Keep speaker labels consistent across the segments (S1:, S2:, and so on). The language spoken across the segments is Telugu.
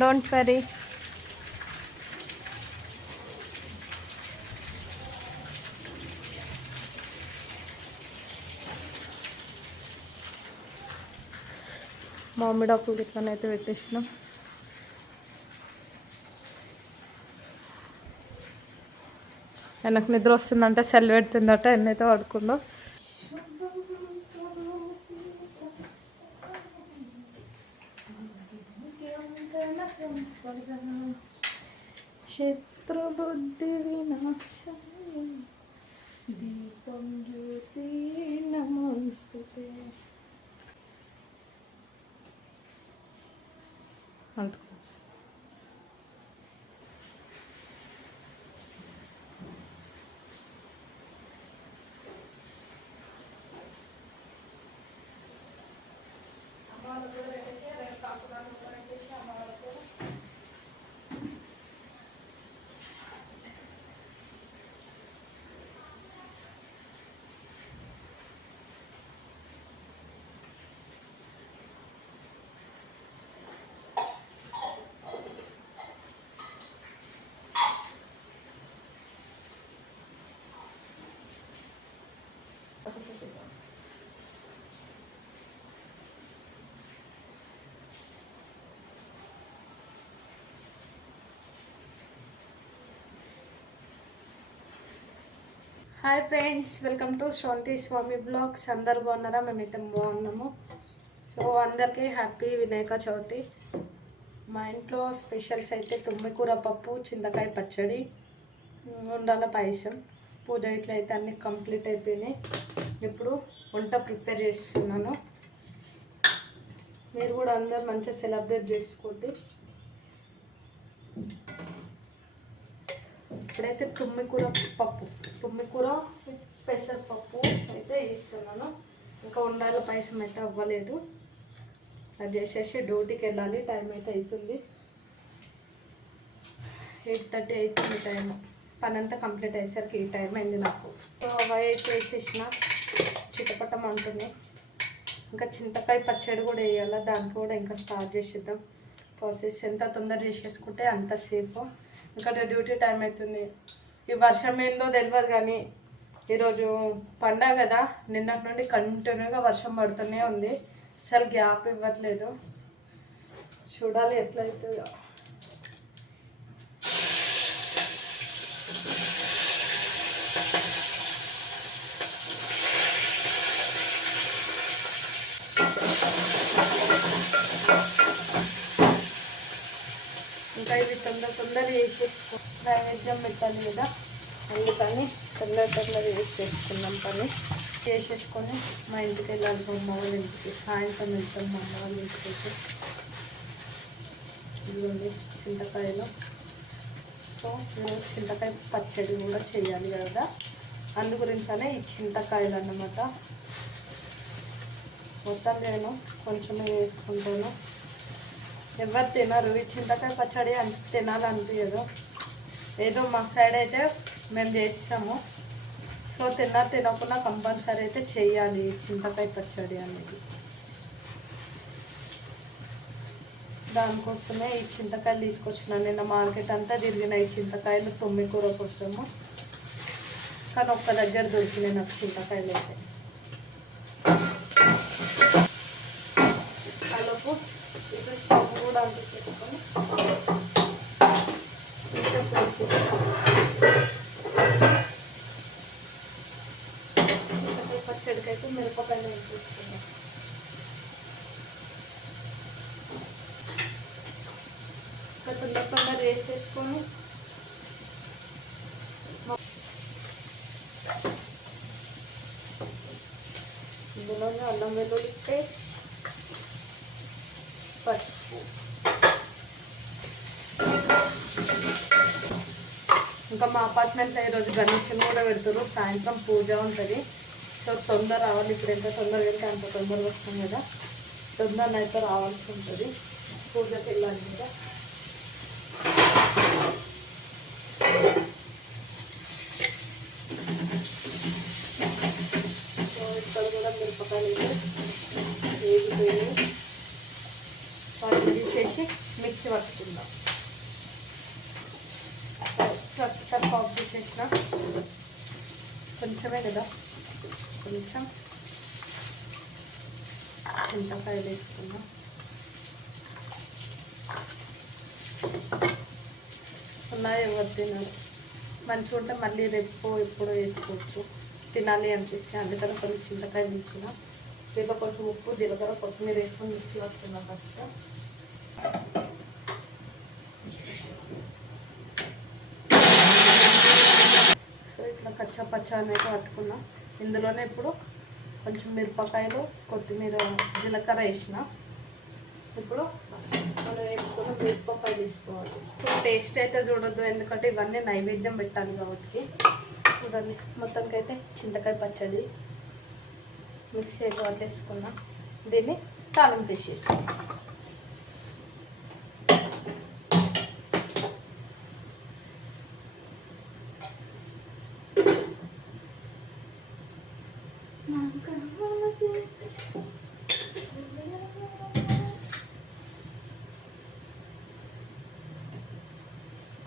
S1: డోంట్ వరీ మామిడాకులు ఇట్లానైతే పెట్టేసినాం. ఆయనకు నిద్ర వస్తుందంటే సెల్ పెడుతుందట ఎన్నైతే పడుకుందో शत्रुबुद्धिविनाशाय दीपं ज्योति नमोऽस्तु ते hi friends welcome to Shwanthi Swami blogs. అందరు బాగున్నారా? మేమైతే బాగున్నాము. సో అందరికీ హ్యాపీ వినాయక చవితి. మా ఇంట్లో స్పెషల్స్ అయితే తుమ్మికూర పప్పు చింతకాయ పచ్చడి ఉండాల పాయసం. పూజ ఇట్లా అయితే అన్నీ కంప్లీట్ అయిపోయినాయి. ఇప్పుడు వంట ప్రిపేర్ చేస్తున్నాను. మీరు కూడా అందరు మంచిగా సెలబ్రేట్ చేసుకోండి. ఇప్పుడైతే తుమ్మికూర పప్పు. తుమ్మికూర పెసరపప్పు అయితే ఇస్తున్నాను ఇంకా ఉండాలి పాయసం అయితే అవ్వలేదు. అది చేసేసి డ్యూటీకి వెళ్ళాలి. టైం అయితే అవుతుంది ఎయిట్ థర్టీ అవుతుంది టైం పని అంతా కంప్లీట్ అయ్యేసరికి ఈ టైం అయింది నాకు. సో వైట్ వేసేసిన. చిటపటం అంటుంది. ఇంకా చింతకాయ పచ్చడి కూడా వేయాలి? దానికి కూడా ఇంకా స్టార్ట్ చేసేద్దాం. ప్రాసెస్ ఎంత తొందర చేసేసుకుంటే అంతసేపు. ఇంకా డ్యూటీ టైం అవుతుంది. ఈ వర్షం ఏందో తెలియదు కానీ ఈరోజు పండగ కదా నిన్నటి నుండి కంటిన్యూగా వర్షం పడుతూనే ఉంది. అసలు గ్యాప్ ఇవ్వట్లేదు. చూడాలి ఎట్లయితుందో. ఇంకా ఇవి తొందర తొందర వేసేసుకో నైవేద్యం పెట్టాలి కదా. అందుకని తొందర తొందర వేసేసుకున్నాం పని. చేసేసుకొని మా ఇంటికి వెళ్ళాలి. మా అమ్మ వాళ్ళ ఇంటికి. సాయంత్రం వెళ్తాం మా అమ్మ వాళ్ళ ఇంటికి అయితే. ఇదిగోండి చింతకాయలు. సో నేను చింతకాయ పచ్చడి కూడా చేయాలి కదా. అందు గురించనే ఈ చింతకాయలు అన్నమాట. మొత్తం నేను కొంచెమే వేసుకుంటాను. ఎవరు తినరు. ఈ చింతకాయ పచ్చడి అంత తినాలనిపించదు ఏదో మా సైడ్ అయితే మేము చేస్తాము. సో తిన్నా తినకుండా కంపల్సరీ అయితే చేయాలి చింతకాయ పచ్చడి అనేది. దానికోసమే ఈ చింతకాయలు తీసుకొచ్చిన. నిన్న మార్కెట్ అంతా తిరిగిన ఈ చింతకాయలు తొమ్మిది కూర కోసము. కానీ ఒక్క దగ్గర దొరికినాయి నాకు చింతకాయలు అయితే కలుపు ఇప్పుడు స్టవ్ కూడా అంటించుకొని ఇంకా ప్లేస్ చింతకాయ పచ్చడికైతే మిరపకాయలు వేసేసుకున్నాం ఇంకా తొందర తొందర వేసేసుకొని ఇందులోనే అల్లం వెల్లుల్లి పేస్ట్ పసుపు ఇంకా మా అపార్ట్మెంట్లో ఈరోజు గణేషన్ కూడా పెడతారు. సాయంత్రం పూజ ఉంటుంది. సో తొందర రావాలి. ఇప్పుడు ఎంత తొందరగా వెళ్తే అంత తొందరగా వస్తాం కదా. తొందరగా అయితే రావాల్సి ఉంటుంది. పూజకి వెళ్ళాలి కదా సో ఇక్కడ కూడా మిరపకాయలు వేగిపోయి వాటిని తీసేసి మిక్సీ పట్టుకుందాం ప్రస్తుతం ఆఫ్ చేసేసిన కొంచెమే కదా? కొంచెం చింతకాయ వేసుకుందాం. ఉన్నాయి ఎవరు తినరు. మంచిగా ఉంటే మళ్ళీ రేపు ఎప్పుడో వేసుకోవచ్చు. తినాలి అనిపిస్తే అందుకని కొంచెం చింతకాయ తీసుకున్నా. దీంట్లో కొంచెం ఉప్పు జీలకర్ర కొత్తిమీర వేసుకొని మిక్సీ వస్తున్నాం ఫస్ట్ సో ఇట్లా కచ్చా పచ్చా అనేది పట్టుకున్నా. ఇందులోనే ఇప్పుడు కొంచెం మిరపకాయలు కొత్తిమీర జీలకర్ర వేసిన. ఇప్పుడు మనం వేసుకున్న మిరపకాయలు తీసుకోవాలి సో టేస్ట్ అయితే చూడొద్దు ఎందుకంటే ఇవన్నీ నైవేద్యం పెట్టాలి కాబట్టి. చూడండి మొత్తానికైతే చింతకాయ పచ్చడి మిక్సీ అయితే పట్టేసుకున్నా దీన్ని తాలింపు వేసేసుకున్నాం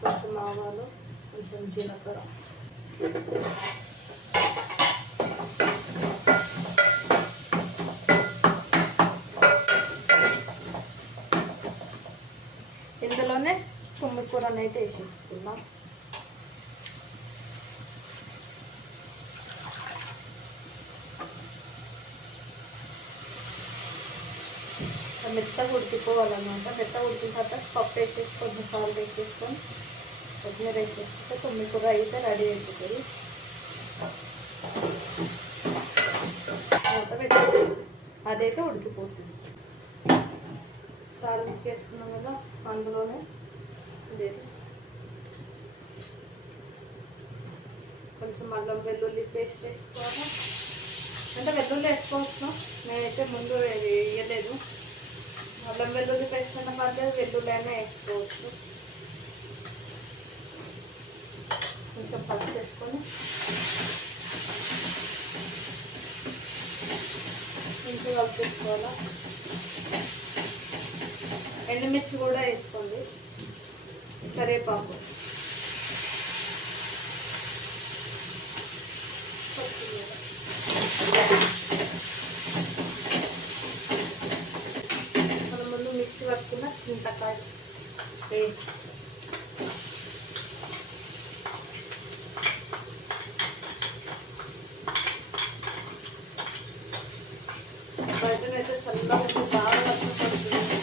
S1: కొంచెం ఆవాలు కొంచెం జీలకర్ర. ఇందులోనే తుమ్మి కూర అయితే వేసేసుకుందాం. మెత్తగా ఉడికిపోవాలన్నమాట. మెత్తగా ఉడికిన తర్వాత పప్పు వేసేసి కొంచెం వేసేసుకొని కొత్తిమీర వేసేస్తే తుమ్మి కూర అయితే రెడీ అయిపోతుంది. మూత పెట్టేసి అదైతే ఉడికిపోతుంది. తాలింపు వేసుకున్నాం కదా అందులోనే ఇదే కొంచెం అల్లం వెల్లుల్లి పేస్ట్ వేసుకోవాలి. అంటే వెల్లుల్లి వేసుకోవచ్చు నేనైతే ముందు వేయలేదు. అల్లం వెల్లుల్లి పేస్ట్ అన్న పర్లేదు వెల్లుల్లి అయినా వేసుకోవచ్చు. కొంచెం పసుపు వేసుకొని ఇంట్లో కలిపేసుకోవాలా ఎండుమిర్చి కూడా వేసుకోండి. కరివేపాకు. మనం ముందు మిక్సీ పట్టుకున్న చింతకాయ పేస్ట్ బయటనైతే చల్లగా అయితే బాగా వర్షం పడుతుంది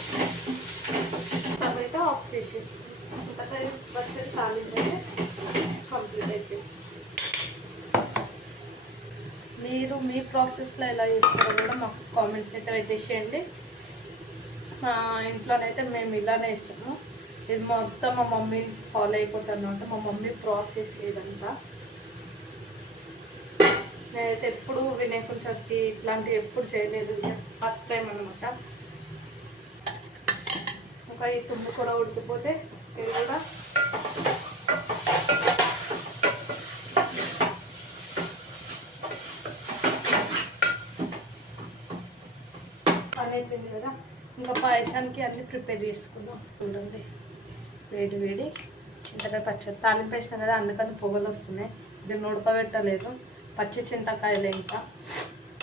S1: టమాటా ఆఫ్ చేసేసి చింతకాయ పచ్చడి తాలింపు అయితే కంప్లీట్ అయిపోయింది మీరు మీ ప్రాసెస్లో ఎలా చేస్తారో కూడా మాకు కామెంట్స్ అయితే పెట్టేసేయండి మా ఇంట్లోనైతే మేము ఇలానే ఇస్తాము. ఇది మొత్తం మా మమ్మీ ఫాలో అయిపోతాను అంటే మా మమ్మీ ప్రాసెస్ ఇదంతా. నేనైతే ఎప్పుడు వినాయకుని చవితి ఇట్లాంటివి ఎప్పుడు చేయలేదు. ఫస్ట్ టైం అనమాట ఇంకా ఈ తుమ్ము కూడా ఉడికిపోతే ఇది కూడా పని అయిపోయింది కదా ఇంకా పాయసానికి అన్ని ప్రిపేర్ చేసుకుందాం. చూడండి వేడి వేడి. చింతకాయ పచ్చడి తాలింపు వేసినా కదా అందుకని పొగలు వస్తున్నాయి. దీన్ని ఉడకబెట్టలేదు. పచ్చి చింతకాయలు ఇంకా.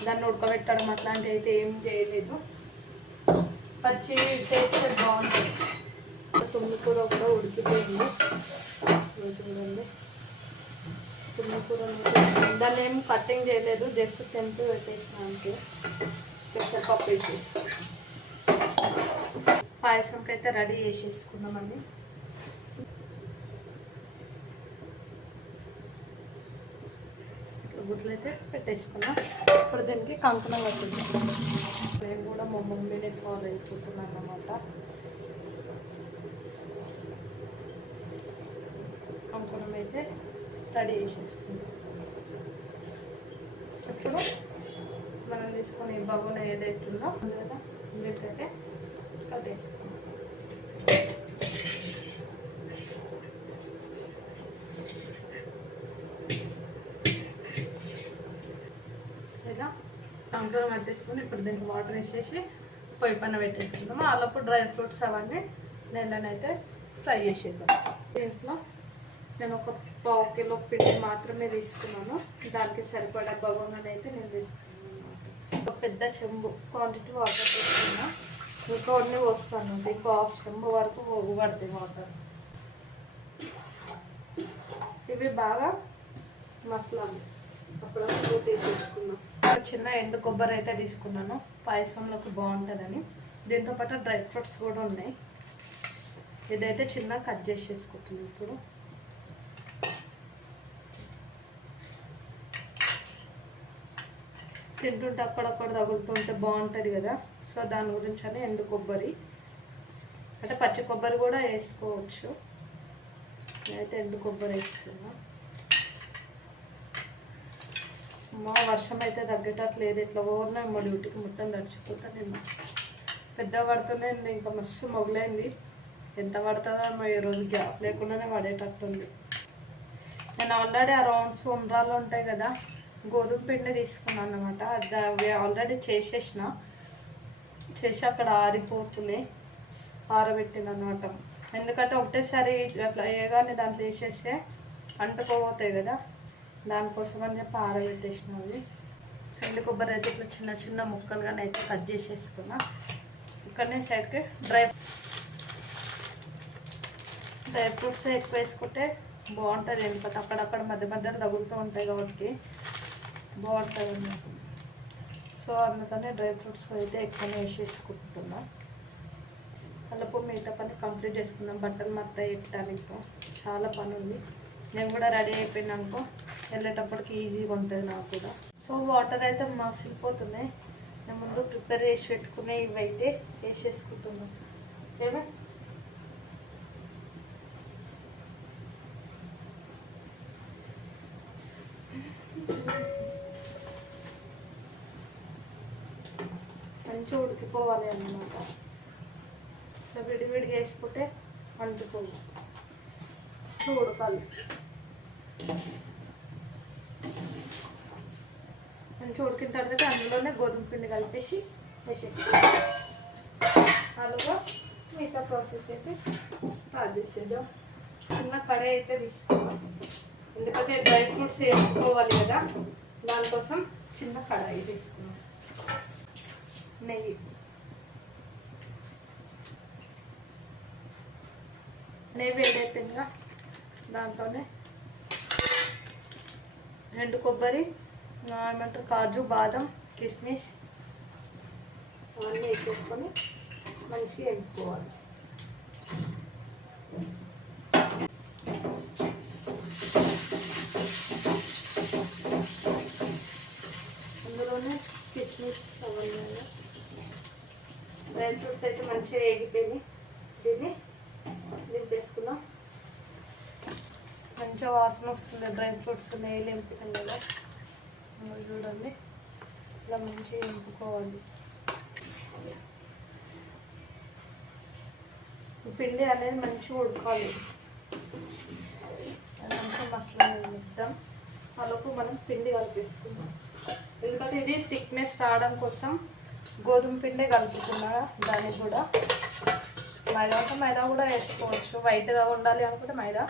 S1: దాన్ని ఉడకబెట్టడం అట్లాంటివి అయితే ఏం చేయలేదు. పచ్చి టేస్ట్ బాగుంటుంది. తుమ్మి కూర కూడా ఉడికిపోయింది. చూడండి. తుమ్మి కూర దాన్ని ఏం కటింగ్ చేయలేదు. జస్ట్ టెంపు పెట్టేసిన అంతే. పెసరపప్పు వేసేసి. పాయసంకి అయితే రెడీ చేసేసుకున్నామండి గుడ్లు అయితే పెట్టేసుకున్నాం ఇప్పుడు దీనికి కంకణం కట్టుకుంటాం నేను కూడా మా మమ్మీని ఫాలో అయిపోతున్నాను అనమాట కంకణం అయితే రెడీ చేసేసుకుంటాం ఇప్పుడు మనం తీసుకొని బగున ఏదైతుందో అందులో దీనికైతే కట్టేసుకున్నాం ఇలా కంకులు ఇప్పుడు దీనికి వాటర్ వేసేసి పొయ్యి పైన పెట్టేసుకుందాము? అలాప్పుడు డ్రై ఫ్రూట్స్ అవన్నీ నెలనైతే ఫ్రై చేసేద్దాం. దీంట్లో నేను ఒక పావు కిలో పిండి మాత్రమే తీసుకున్నాను. దానికి సరిపడా బగోనని అయితే నేను తీసుకున్నాను ఒక పెద్ద చెంబు క్వాంటిటీ వాటర్ తీసుకున్నాను కొన్ని వస్తాను ఇంకో హాఫ్ చెంబు వరకు పడతాయి వాటర్. ఇవి బాగా మసలాలు. అప్పుడప్పుడు తీసేసుకున్నాం చిన్న ఎండు కొబ్బరి అయితే తీసుకున్నాను. పాయసంలోకి బాగుంటుందని. దీంతో పాటు డ్రై ఫ్రూట్స్ కూడా ఉన్నాయి. ఇదైతే చిన్న కట్ చేసేసుకుంటున్నాను ఇప్పుడు. తింటుంటే అక్కడక్కడ తగులుతుంటే బాగుంటుంది కదా. సో దాని గురించి అని ఎండు కొబ్బరి. అంటే పచ్చి కొబ్బరి కూడా వేసుకోవచ్చు. నేనైతే ఎండు కొబ్బరి వేస్తున్నా. మా వర్షం అయితే తగ్గేటట్లేదు ఇట్లా ఓర్నా మా డ్యూటీకి మొత్తం తడిచిపోతా నేను పెద్ద పడుతూనే ఇంకా మస్తు మొగలైంది. ఎంత పడుతుందో మా ఈ రోజు గ్యాప్ లేకుండానే పడేటట్టుంది. నేను ఆల్రెడీ ఆ రౌండ్స్ ఉండ్రాలు ఉంటాయి కదా గోధుమ పిండి తీసుకున్నాను అనమాట అవి ఆల్రెడీ చేసేసిన. చేసి అక్కడ ఆరిపోతున్నాయి ఆరబెట్టిన అనమాట ఎందుకంటే ఒకటేసారి అట్లా వేయగానే దాంట్లో వేసేస్తే అంటుకోపోతాయి కదా. దానికోసం అని చెప్పి ఆరబెట్టేసిన అవి. ఎండు కొబ్బరి అయితే ఇట్లా చిన్న చిన్న ముక్కలుగానే అయితే కట్ చేసేసుకున్నా. ఇక్కడనే సైడ్కి డ్రై డ్రై ఫ్రూట్స్ ఎక్కువ వేసుకుంటే బాగుంటుంది. ఎందుకంటే అక్కడక్కడ మధ్య మధ్యలో తగులుతూ ఉంటాయి కాబట్టి. బాగుంటుంది. అన్నమాట సో అందుకనే డ్రై ఫ్రూట్స్ అయితే ఎక్కువనే వేసేసుకుంటున్నా అల్లపు మిగతా పని కంప్లీట్ చేసుకుందాం. బట్టలు మత్త పెట్టాలి ఇంకా. చాలా పని ఉంది. నేను కూడా రెడీ అయిపోయినానుకో వెళ్ళేటప్పటికి ఈజీగా ఉంటుంది నాకు కూడా. సో వాటర్ అయితే మసిలిపోతున్నాయి నేను ముందు ప్రిపేర్ చేసి పెట్టుకునే ఇవి అయితే వేసేసుకుంటున్నాను ఏమే? మంచిగా ఉడికిపోవాలి అన్నమాట. ఇట్లా విడివిడిగా వేసుకుంటే అంటుకోవు ఇట్లా ఉడకాలి. మంచిగా ఉడికిన తర్వాత అందులోనే గోధుమ పిండి కలిపేసి వేసేసుకోవాలి అలాగా. మిగతా ప్రాసెస్ అయితే స్టార్ట్ చేసేద్దాం. చిన్న కడాయి అయితే తీసుకోవాలి. ఎందుకంటే డ్రై ఫ్రూట్స్ వేసుకోవాలి కదా. దానికోసం చిన్న కడాయి తీసుకున్నాం నెయ్యి. నెయ్యి వేడైపోయిందిగా. దాంట్లోనే ఎండు కొబ్బరి ఏమంటారు కాజు బాదం కిస్మిస్ అవన్నీ వేసేసుకొని మంచిగా వేసుకోవాలి అందులోనే కిస్మిస్ అవన్నీ డ్రై అయితే మంచిగా వేగిపోయినాయి దీన్ని దింపేసుకున్నాం మంచిగా వాసన వస్తుంది డ్రై ఫ్రూట్స్ నెయ్యి ఎంపుతాం కదా. చూడండి ఇలా మంచిగా ఎంపుకోవాలి పిండి అనేది మంచిగా ఉడకాలి. అదంతా మసాలా మొత్తం అలోపు మనం పిండి కలిపేసుకుందాం. ఎందుకంటే ఇది థిక్నెస్ రావడం కోసం గోధుమ పిండి కలుపుకున్నా దానికి కూడా. మైదా అంటే మైదా కూడా వేసుకోవచ్చు. వైట్గా ఉండాలి అనుకుంటే మైదా.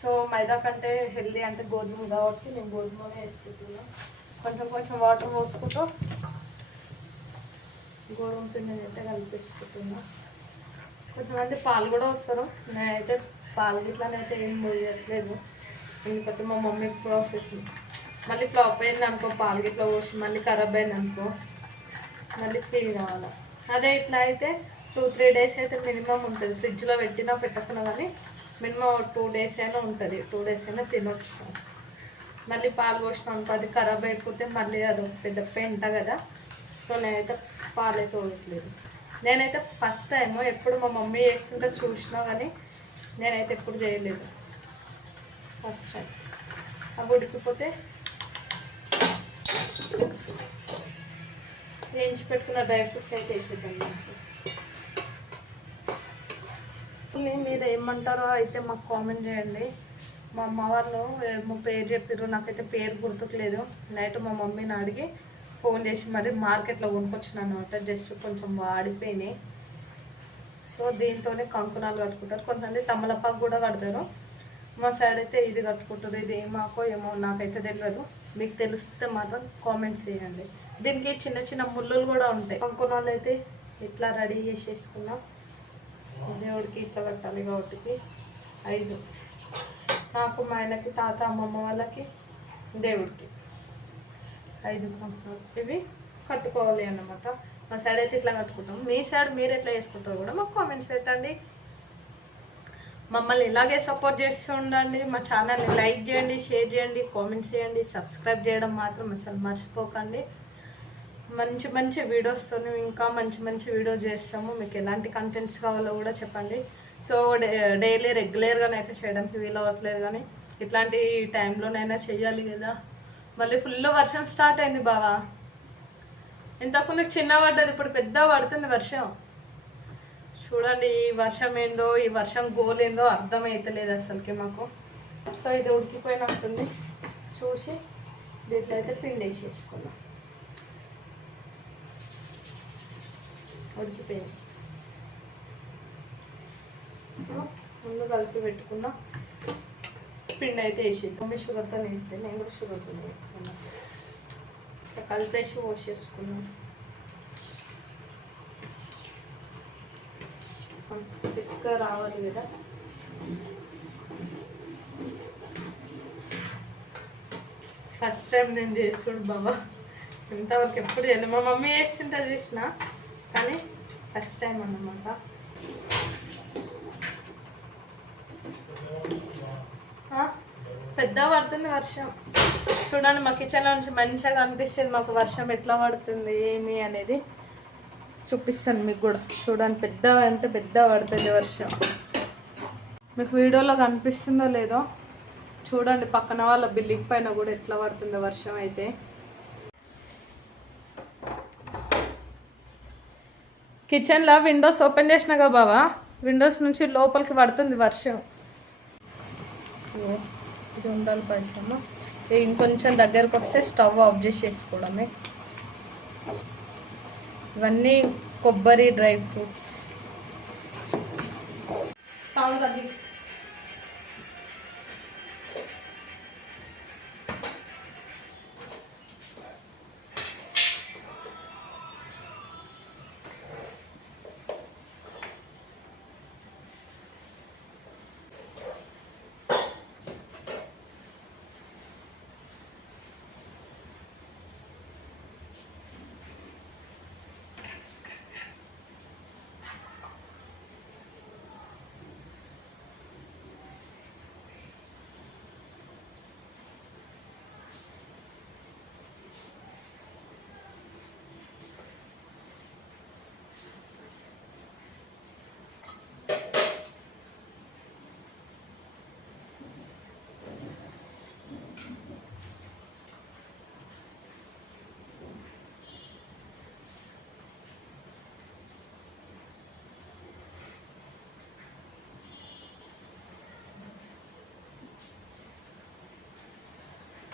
S1: సో మైదా కంటే హెల్దీ అంటే గోధుమ కాబట్టి నేను గోధుమనే వేసుకుంటున్నాను కొంచెం కొంచెం వాటర్ పోసుకుంటూ గోధుమ పిండిని అయితే కలిపేసుకుంటున్నా. కొంతమంది పాలు కూడా వస్తారు. నేనైతే పాలు గిట్లనైతే ఏం పోయట్లేదు. ఎందుకంటే మా మమ్మీ ప్రాసెస్ మళ్ళీ ఫ్లాప్ అయింది అనుకో పాలు గిట్ల పోసి మళ్ళీ ఖరాబ్ అయింది అనుకో. మళ్ళీ ఫ్రీ కావాలి. అదే ఇట్లా అయితే టూ త్రీ డేస్ అయితే మినిమం ఉంటుంది. ఫ్రిడ్జ్లో పెట్టినా పెట్టకున్నా కానీ మినిమం టూ డేస్ అయినా ఉంటుంది. టూ డేస్ అయినా తినొచ్చు. మళ్ళీ పాలు పోసిన అనుకో అది ఖరాబ్ అయిపోతే మళ్ళీ అది ఒక పెద్ద పెంట కదా. సో నేనైతే పాలైతే ఊడట్లేదు నేనైతే ఫస్ట్ టైం ఎప్పుడు మా మమ్మీ చేస్తుంటే చూసినా కానీ నేనైతే ఎప్పుడు చేయలేదు. ఫస్ట్ టైం అవి ఉడికిపోతే వేయించి పెట్టుకున్న డ్రై ఫ్రూట్స్ అయితే వేసేద్దాం. మీరు ఏమంటారో అయితే మాకు కామెంట్ చేయండి. మా అమ్మ వాళ్ళు ఏమో పేరు చెప్పారు నాకైతే పేరు గుర్తుకులేదు. నైట్ మా మమ్మీని అడిగి ఫోన్ చేసి మరి మార్కెట్లో కొనుక్కొచ్చిన అనమాట జస్ట్ కొంచెం వాడిపోయినాయి. సో దీంతోనే కంకునాలు కట్టుకుంటారు. కొంతమంది తమలపాకు కూడా కడతారు. మా సైడ్ అయితే ఇది కట్టుకుంటారు ఇది ఏమాకో ఏమో నాకైతే తెలియదు మీకు తెలిస్తే మాత్రం కామెంట్స్ చేయండి. దీనికి చిన్న చిన్న ముళ్ళులు కూడా ఉంటాయి. కంకునాలు అయితే ఇట్లా రెడీ చేసేసుకున్నాం. దేవుడికి ఇట్లా కట్టాలి కాబట్టి ఐదు. నాకు మా ఆయనకి తాత అమ్మమ్మ వాళ్ళకి దేవుడికి ఐదు ఇవి కట్టుకోవాలి అన్నమాట. మా సైడ్ అయితే ఇట్లా కట్టుకుంటాం. మీ సైడ్ మీరు ఎట్లా చేసుకుంటారో కూడా మాకు కామెంట్స్ పెట్టండి. మమ్మల్ని ఇలాగే సపోర్ట్ చేస్తూ ఉండండి. మా ఛానల్ని లైక్ చేయండి షేర్ చేయండి కామెంట్స్ చేయండి సబ్స్క్రైబ్ చేయడం మాత్రం అసలు మర్చిపోకండి. మంచి మంచి వీడియోస్తో ఇంకా మంచి మంచి వీడియోస్ చేస్తాము. మీకు ఎలాంటి కంటెంట్స్ కావాలో కూడా చెప్పండి. సో డైలీ రెగ్యులర్గానైతే చేయడానికి వీలు అవ్వట్లేదు కానీ ఇట్లాంటి టైంలోనైనా చేయాలి కదా. మళ్ళీ ఫుల్ వర్షం స్టార్ట్ అయింది బావా. ఇంతకుముందు చిన్న పడ్డది ఇప్పుడు పెద్ద పడుతుంది వర్షం. చూడండి ఈ వర్షం ఏందో ఈ వర్షం గోల్ ఏందో అర్థమైతలేదు అసలుకి మాకు. సో ఇది ఉడికిపోయినట్టుంది. చూసి దీంట్లో అయితే పిండి వేసేసుకున్నాం ఉడికిపోయింది. ముందు కలిపి పెట్టుకున్నా పిండి అయితే వేసి మమ్మీ షుగర్తో వేస్తే నేను కూడా షుగర్తో పెట్టుకున్నాను ఇట్లా కలిపేసి పోసేసుకున్నాను థిక్గా రావాలి కదా. ఫస్ట్ టైం నేను చేస్తుడు బాబా. ఇంతవరకు ఎప్పుడు చేయలేదు. మా మమ్మీ చేస్తుంటే చేసిన కానీ ఫస్ట్ టైం అన్నమాట. ఆ, పెద్ద పడుతుంది వర్షం. చూడండి మా కిచెన్లో నుంచి మంచిగా అనిపిస్తుంది మాకు వర్షం ఎట్లా పడుతుంది ఏమి అనేది. చూపిస్తాను మీకు కూడా. చూడండి పెద్ద అంటే పెద్ద పడుతుంది వర్షం. మీకు వీడియోలో కనిపిస్తుందో లేదో చూడండి పక్కన వాళ్ళ బిల్డింగ్ పైన కూడా ఎట్లా పడుతుందో వర్షం అయితే. కిచెన్లో విండోస్ ఓపెన్ చేసినాగా బావా? విండోస్ నుంచి లోపలికి పడుతుంది వర్షం. ఇది ఉండాలి పరిశ్రమ ఇంకొంచెం దగ్గరకు వస్తే స్టవ్ ఆఫ్ చేసేసుకోవడమే ఇవన్నీ కొబ్బరి డ్రై ఫ్రూట్స్. సౌండ్ తగ్గి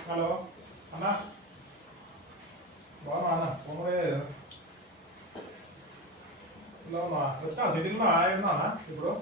S2: హలో అన్న బాగున్నా అన్న పొంగలే ఇలా ఉన్నా వచ్చినా సిటీలో ఉన్నా అన్న ఇప్పుడు